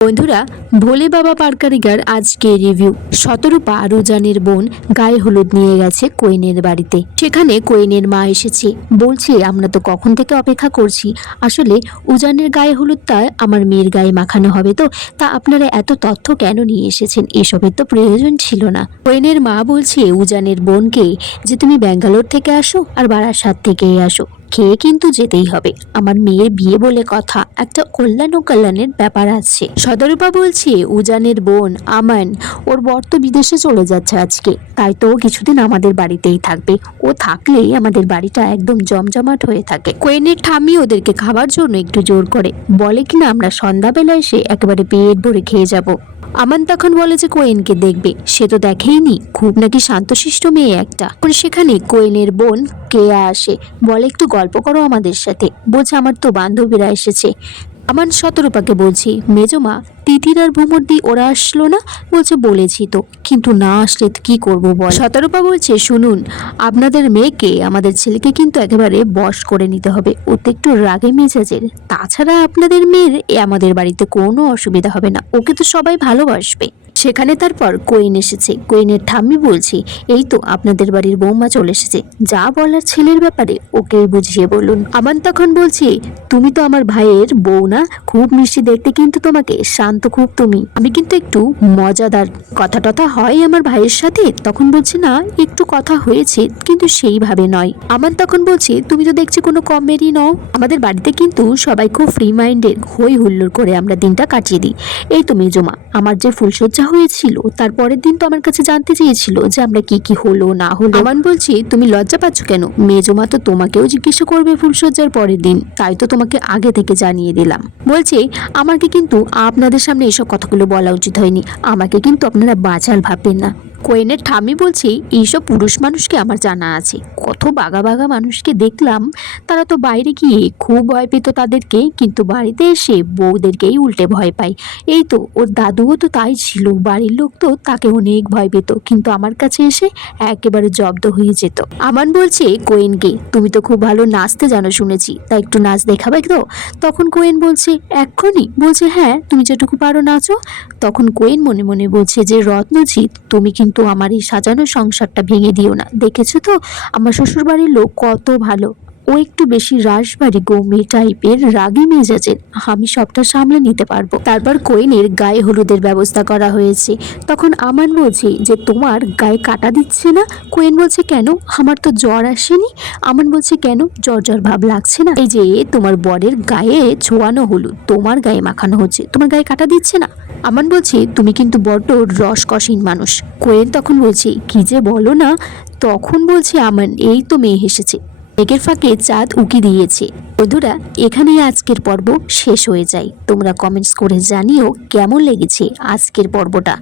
বন্ধুরা, ভোলে বাবা পারকারিগার আজকে রিভিউ। শতরূপা আর উজানের বোন গায়ে হলুদ নিয়ে গেছে কোয়েনের বাড়িতে। সেখানে কোয়েনের মা এসেছে, বলছে আমরা তো কখন থেকে অপেক্ষা করছি। আসলে উজানের গায়ে হলুদটা আমার মেয়ের গায়ে মাখানো হবে, তো তা আপনারা এত তথ্য কেন নিয়ে এসেছেন? এসবের তো প্রয়োজন ছিল না। কোয়েনের মা বলছে উজানের বোনকে যে তুমি ব্যাঙ্গালোর থেকে আসো আর বারাসাত থেকেই আসো, খেয়ে কিন্তু যেতেই হবে। আমার মেয়ের বিয়ে বলে কথা, একটা কল্যাণ ও কল্যাণের ব্যাপার আছে। শতরূপা বলছে উজানের বোন আমান, ওর বর তো বিদেশে চলে যাচ্ছে আজকে, তাই তো ও কিছুদিন আমাদের বাড়িতেই থাকবে। ও থাকলেই আমাদের বাড়িটা একদম জমজমাট হয়ে থাকে। কোয়েনের ঠাম্মি ওদেরকে খাবার জন্য একটু জোর করে, বলে কিনা আমরা সন্ধ্যাবেলা এসে একেবারে পেট ভরে খেয়ে যাব। আমান তখন বলে যে কোয়েনকে দেখবে, সে তো দেখেইনি, খুব নাকি শান্তশিষ্ট মেয়ে একটা। সেখানে কোয়েনের বোন কেয়া আসে, বলে একটু গল্প করো আমাদের সাথে। বলছে আমার তো বান্ধবীরা এসেছে। আমান শতরূপাকে বলছি, মেজমা তিতির আর ভ্রমরদি ওরা আসলো না? বলছে বলেছি তো, কিন্তু না আসলে কি করব বল। শতরূপা বলছে শুনুন, আপনাদের মেয়েকে আমাদের ছেলেকে কিন্তু একেবারে বশ করে নিতে হবে। ও তো একটু রাগে মেজাজের, তাছাড়া আপনাদের মেয়ের আমাদের বাড়িতে কোনো অসুবিধা হবে না, ওকে তো সবাই ভালোবাসবে। সেখানে তারপর কোয়েন এসেছে। কোয়েনের ঠাম্মি বলছে এই তো আপনাদের বাড়ির বৌমা চলে এসেছে, যা বলার ছেলের ব্যাপারে ওকেই বুঝিয়ে বলুন। আমান তখন বলছে তুমি তো আমার ভাইয়ের বউ না? খুব মিষ্টি দেখতে কিন্তু তোমাকে, শান্ত খুব তুমি। আমি কিন্তু একটু মজাদার কথা টথা হয় আমার ভাইয়ের সাথে? তখন বলছে না, একটু কথা হয়েছে কিন্তু সেইভাবে নয়। আমান তখন বলছে তুমি তো দেখছি কোনো কমেডি নও। আমাদের বাড়িতে কিন্তু সবাই খুব ফ্রি মাইন্ডের, হই হুল্লোড় করে আমরা দিনটা কাটিয়ে দিই। এই তো মেজমা, আমার যে ফুলসজ্জা হয়েছিল তার পরের দিন তো আমার কাছে জানতে চেয়েছিল যে আমরা কি কি হলো না হলো। আমান বলছি তুমি লজ্জা পাচ্ছ কেন? মেজমা তো তোমাকেও জিজ্ঞাসা করবে ফুলসজ্জার পরের দিন, তাই তো তোমাকে আগে থেকে জানিয়ে দিলাম। বলছে আমাকে কিন্তু আপনাদের সামনে এসব কথাগুলো বলা উচিত হয়নি, আমাকে কিন্তু আপনারা বাচাল ভাববেন না। কোয়েনের ঠাম্মি বলছে এইসব পুরুষ মানুষকে আমার জানা আছে, কত বাঘা বাঘা মানুষকে দেখলাম, তারা তো বাইরে গিয়ে খুব ভয় পেত তাদেরকে, কিন্তু বাড়িতে এসে বউদেরকেই উল্টে ভয় পায়। এই তো ওর দাদুও তো তাই ছিল, বাড়ির লোক তো তাকে অনেক ভয় পেত, কিন্তু আমার কাছে এসে একেবারে জব্দ হয়ে যেত। আমান বলছে কোয়েনকে তুমি তো খুব ভালো নাচতে জানো শুনেছি, তাই একটু নাচ দেখাবে তো? তখন কোয়েন বলছে এক্ষুনি? বলছে হ্যাঁ, তুমি যেটুকু পারো নাচো। তখন কোয়েন মনে মনে বলছে যে রত্নজিৎ তুমি কিন্তু আমার এই সাজানো সংসারটা ভেঙে দিও না। দেখেছো তো আমার শ্বশুর বাড়ির লোক কত ভালো, ও একটু বেশি রাশবাড়ি গৌমী টাইপের, রাগী মেজাজের, আমি সবটা সামলে নিতে পারবো। তারপর কোয়েনের গায়ে হলুদের ব্যবস্থা করা হয়েছে। তখন আমান বলছে যে তোমার গায়ে কাটা দিচ্ছে না? কোয়েন বলছে কেন, আমার তো জ্বর আসেনি। আমান বলছে কেন, জ্বর জ্বর ভাব লাগছে না? এই যে তোমার বরের গায়ে ছোঁয়ানো হলুদ তোমার গায়ে মাখানো হচ্ছে, তোমার গায়ে কাটা দিচ্ছে না? আমান বলছে তুমি কিন্তু বড্ড রসকসীন মানুষ। কোয়েন তখন বলছে কি যে বলো না। তখন বলছে আমান এই তো মেয়ে হেসেছে, মেঘের ফাঁকে চাঁদ উকি দিয়েছে। বন্ধুরা, এখানেই আজকের পর্ব শেষ হয়ে যায়। তোমরা কমেন্টস করে জানিও কেমন লেগেছে আজকের পর্বটা।